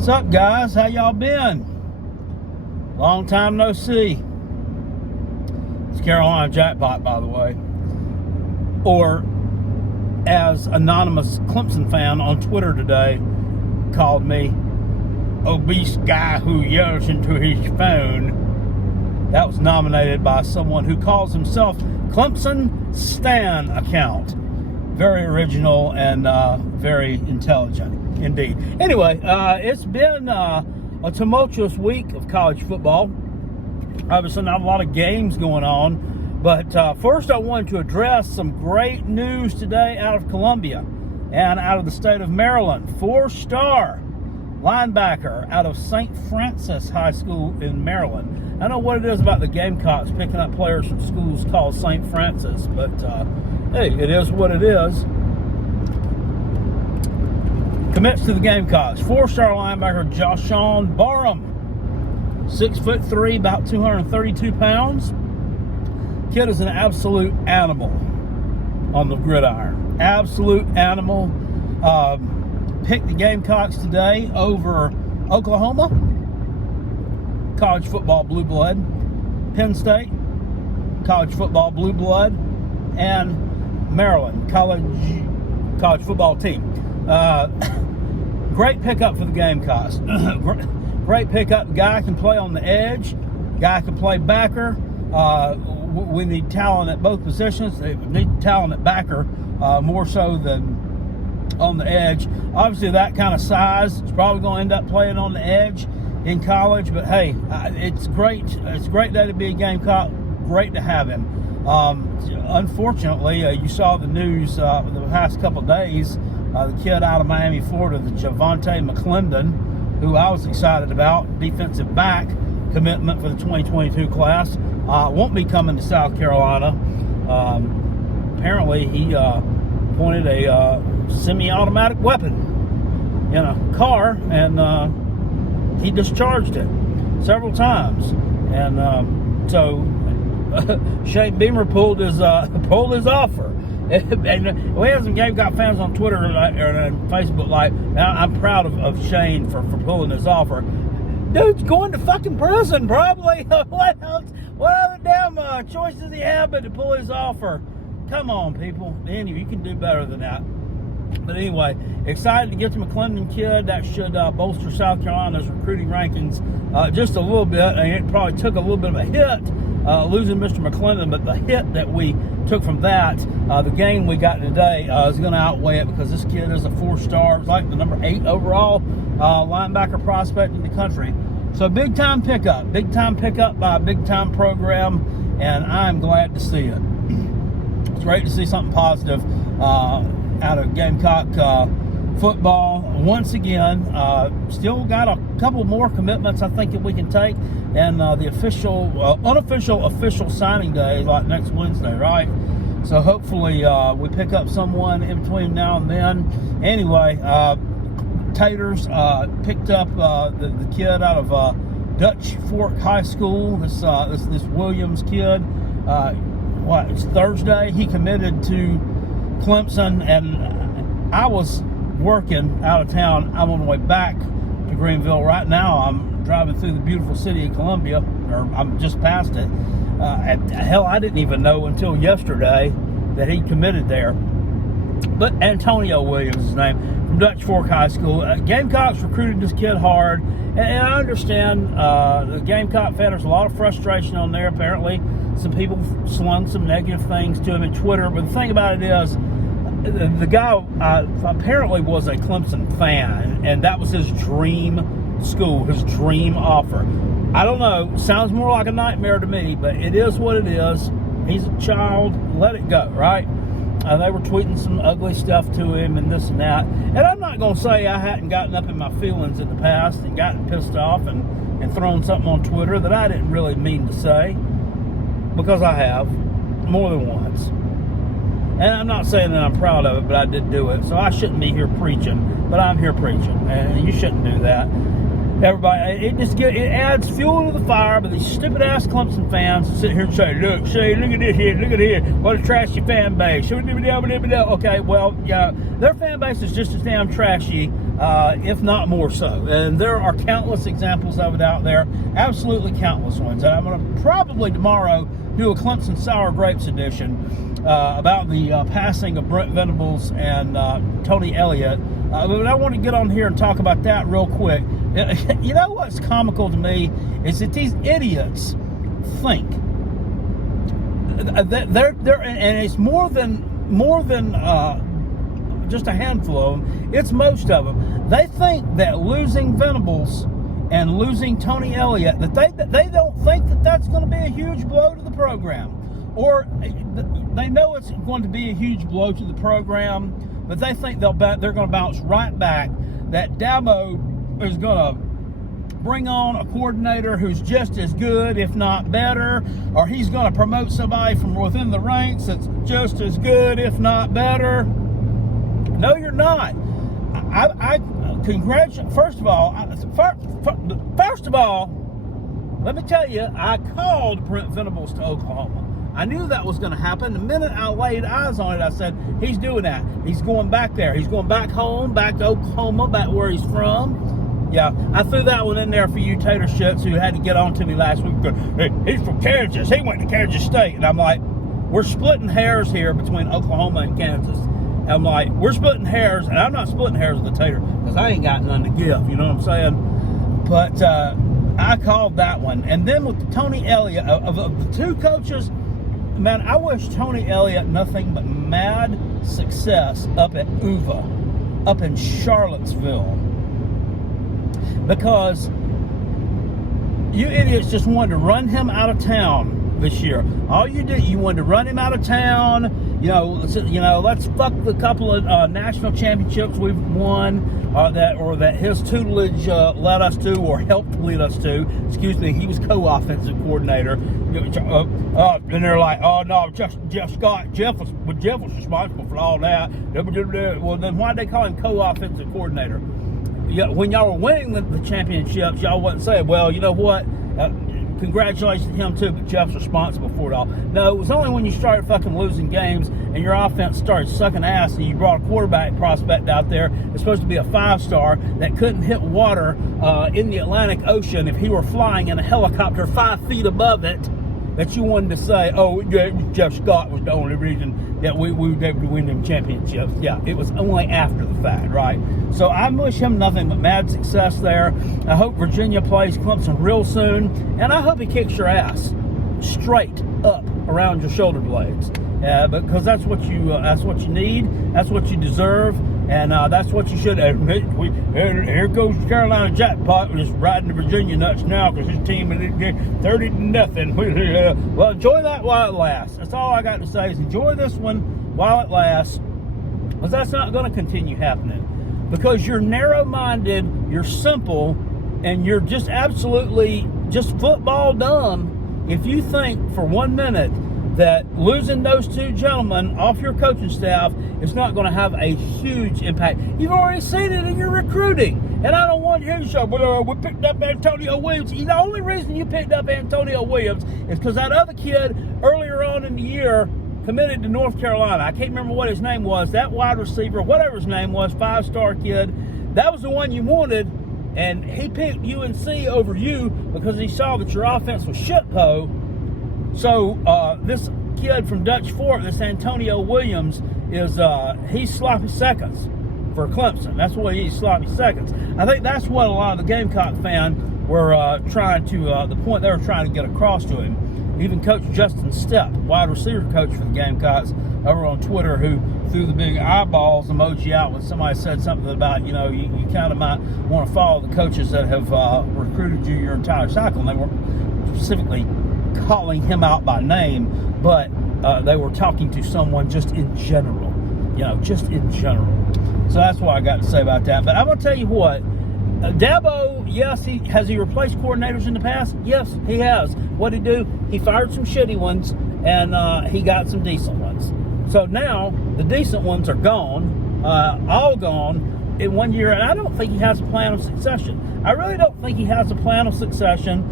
What's up, guys? How y'all been? Long time no see. It's Carolina Jackpot, by the way. Or, as anonymous Clemson fan on Twitter today called me, obese guy who yells into his phone. That was nominated by someone who calls himself Clemson Stan account. Very original and very intelligent indeed. Anyway, it's been a tumultuous week of college football. Obviously not a lot of games going on, but first I wanted to address some great news today out of Columbia and out of the state of Maryland. 4-star linebacker out of St. Francis High School in Maryland. I don't know what it is about the Gamecocks picking up players from schools called St. Francis, but hey, it is what it is. Commits to the Gamecocks. 4-star linebacker Javonte Barham. 6'3", about 232 pounds. Kid is an absolute animal on the gridiron. Absolute animal. Picked the Gamecocks today over Oklahoma. College football blue blood. Penn State. College football blue blood. And Maryland college football team. Great pickup for the Gamecocks. Great pickup. Guy can play on the edge. Guy can play backer. We need talent at both positions. They need talent at backer more so than on the edge. Obviously, that kind of size is probably going to end up playing on the edge in college. But hey, it's great. It's great that he'd be a Gamecock. Great to have him. Unfortunately, you saw the news the past couple of days. The kid out of Miami, Florida, the Javonte Mclendon, who I was excited about, defensive back commitment for the 2022 class, won't be coming to South Carolina. Apparently, he pointed a semi-automatic weapon in a car, and he discharged it several times. And so Shane Beamer pulled his offer. And we have some Gamecock fans on Twitter or on Facebook like, I'm proud of Shane for pulling his offer. Dude's going to fucking prison, probably. What else? What other damn choice does he have but to pull his offer? Come on, people. Anyway, you can do better than that. But anyway, excited to get the McClendon kid. That should bolster South Carolina's recruiting rankings just a little bit. And it probably took a little bit of a hit losing Mr. McClendon, but the hit that we took from that, the game we got today, is going to outweigh it because this kid is a 4-star. It's like the number 8 overall linebacker prospect in the country. So big time pickup by a big time program, and I'm glad to see it. It's great to see something positive out of Gamecock football once again. Still got a couple more commitments I think that we can take, and the unofficial signing day is like next Wednesday, right? So hopefully we pick up someone in between now and then. Anyway, Taters picked up the kid out of Dutch Fork High School. This Williams kid. It's Thursday. He committed to Clemson, and I was working out of town. I'm on my way back to Greenville right now. I'm driving through the beautiful city of Columbia, or I'm just past it. Hell, I didn't even know until yesterday that he committed there. But Antonio Williams is his name, from Dutch Fork High School. Gamecocks recruited this kid hard, and I understand the Gamecock fan, there's a lot of frustration on there. Apparently, some people slung some negative things to him on Twitter, but the thing about it is, the guy apparently was a Clemson fan, and that was his dream school, his dream offer. I don't know, sounds more like a nightmare to me, but it is what it is. He's a child, let it go, right? They were tweeting some ugly stuff to him and this and that. And I'm not going to say I hadn't gotten up in my feelings in the past and gotten pissed off and thrown something on Twitter that I didn't really mean to say, because I have, more than once. And I'm not saying that I'm proud of it, but I did do it. So I shouldn't be here preaching, but I'm here preaching, and you shouldn't do that. Everybody, it adds fuel to the fire, but these stupid ass Clemson fans sit here and say, look at this here, look at here, what a trashy fan base. Okay, well, yeah, their fan base is just as damn trashy if not more so. And there are countless examples of it out there, absolutely countless ones. And I'm going to probably tomorrow do a Clemson Sour Grapes edition about the passing of Brent Venables and Tony Elliott. But I want to get on here and talk about that real quick. You know what's comical to me is that these idiots think that they're and it's more than just a handful of them. It's most of them. They think that losing Venables and losing Tony Elliott, that they don't think that that's going to be a huge blow to the program, or they know it's going to be a huge blow to the program, but they think they're going to bounce right back. That Dabo is going to bring on a coordinator who's just as good, if not better, or he's going to promote somebody from within the ranks that's just as good, if not better. No, you're not. I congratulate. First of all, let me tell you, I called Brent Venables to Oklahoma. I knew that was going to happen. The minute I laid eyes on it, I said, he's doing that. He's going back there. He's going back home, back to Oklahoma, back where he's from. Yeah, I threw that one in there for you tater shits who had to get on to me last week. Hey, he's from Kansas. He went to Kansas State. And I'm like, we're splitting hairs here between Oklahoma and Kansas. I'm like, we're splitting hairs, and I'm not splitting hairs with the tater because I ain't got none to give, you know what I'm saying? But I called that one. And then with the Tony Elliott, of the two coaches, man, I wish Tony Elliott nothing but mad success up at UVA, up in Charlottesville. Because you idiots just wanted to run him out of town this year. All you did, you wanted to run him out of town. Let's fuck the couple of national championships we've won, that his tutelage led us to, or helped lead us to. Excuse me, he was co-offensive coordinator. And they're like, oh no, Jeff was responsible for all that. Well, then why'd they call him co-offensive coordinator? When y'all were winning the championships, y'all wasn't saying, well, you know what? Congratulations to him too, but Jeff's responsible for it all. No, it was only when you started fucking losing games and your offense started sucking ass and you brought a quarterback prospect out there that's supposed to be a 5-star that couldn't hit water in the Atlantic Ocean if he were flying in a helicopter 5 feet above it, that you wanted to say, oh, Jeff Scott was the only reason that we were able to win them championships. Yeah, it was only after the fact, right? So I wish him nothing but mad success there. I hope Virginia plays Clemson real soon, and I hope he kicks your ass straight up around your shoulder blades, because that's what you need, that's what you deserve, and that's what you should. Here goes Carolina Jackpot just riding the Virginia nuts now because his team is 30-0. Well, enjoy that while it lasts. That's all I got to say is enjoy this one while it lasts, because that's not going to continue happening. Because you're narrow-minded, you're simple, and you're just absolutely just football dumb if you think for 1 minute that losing those two gentlemen off your coaching staff is not going to have a huge impact. You've already seen it in your recruiting. And I don't want you to say, well, we picked up Antonio Williams. The only reason you picked up Antonio Williams is because that other kid earlier on in the year committed to North Carolina. I can't remember what his name was. That wide receiver, whatever his name was, 5-star kid, that was the one you wanted. And he picked UNC over you because he saw that your offense was shitpo. So this kid from Dutch Fork, this Antonio Williams, he's sloppy seconds for Clemson. That's what he's, sloppy seconds. I think that's what a lot of the Gamecock fans were the point they were trying to get across to him. Even Coach Justin Stepp, wide receiver coach for the Gamecocks, over on Twitter, who threw the big eyeballs emoji out when somebody said something about, you kind of might want to follow the coaches that have recruited you your entire cycle. And they weren't specifically calling him out by name, but they were talking to someone just in general, just in general. So that's what I got to say about that. But I'm going to tell you what, Dabo, yes, has he replaced coordinators in the past? Yes, he has. What did he do? He fired some shitty ones, and he got some decent ones. So now the decent ones are gone, all gone in 1 year, and I don't think he has a plan of succession. I really don't think he has a plan of succession.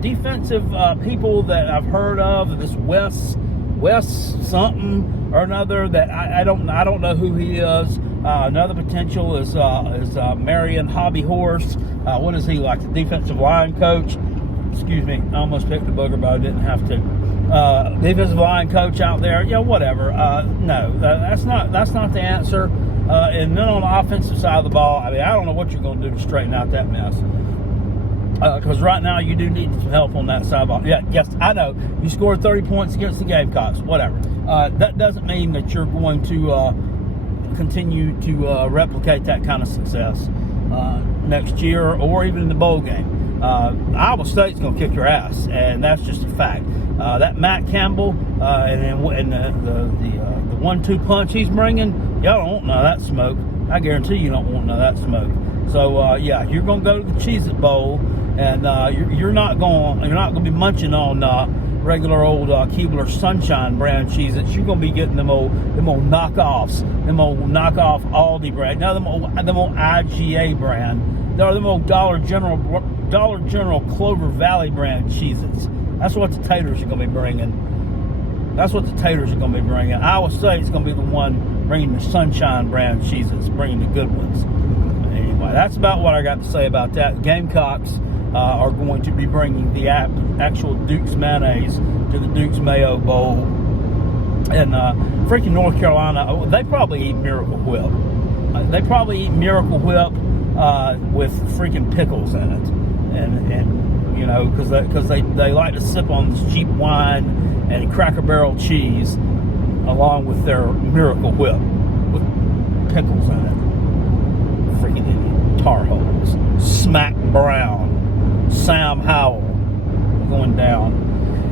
Defensive people that I've heard of, this Wes something or another, that I don't know who he is. Another potential is Marion Hobby Horse. What is he, like the defensive line coach? Excuse me, I almost picked the booger, but I didn't have to. Defensive line coach out there, whatever. No, that's not the answer. And then on the offensive side of the ball, I mean, I don't know what you're going to do to straighten out that mess. Because right now you do need some help on that side of the ball. Yes, I know. You scored 30 points against the Gamecocks, whatever. That doesn't mean that you're going to continue to replicate that kind of success next year or even in the bowl game. Iowa State's going to kick your ass, and that's just a fact. That Matt Campbell and the 1-2 punch he's bringing, y'all don't want none of that smoke. I guarantee you don't want none of that smoke. So you're going to go to the Cheez-It Bowl, and you're not going to be munching on regular old Keebler Sunshine brand Cheez-Its. You're going to be getting them old knockoffs, them old knockoff Aldi brand, now them old IGA brand, them old Dollar General Clover Valley brand Cheez-Its. That's what the taters are going to be bringing. Iowa State's going to be the one bringing the Sunshine brand Cheez-Its, bringing the good ones. Anyway, that's about what I got to say about that. Gamecocks are going to be bringing the actual Duke's mayonnaise to the Duke's Mayo Bowl. And freaking North Carolina, they probably eat Miracle Whip. With freaking pickles in it. And you know, because they like to sip on this cheap wine and Cracker Barrel cheese along with their Miracle Whip with pickles in it. Freaking idiot. Tar Heels. Smack Brown. Sam Howell going down.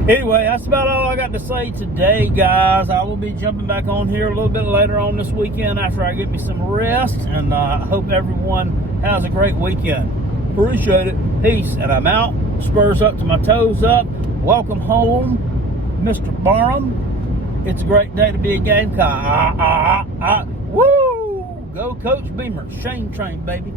Anyway, that's about all I got to say today, guys. I will be jumping back on here a little bit later on this weekend after I get me some rest, and I hope everyone has a great weekend. Appreciate it. Peace, and I'm out. Spurs up to my toes up. Welcome home, Mr. Barham. It's a great day to be a Gamecock. Woo! Go Coach Beamer. Shane Train, baby.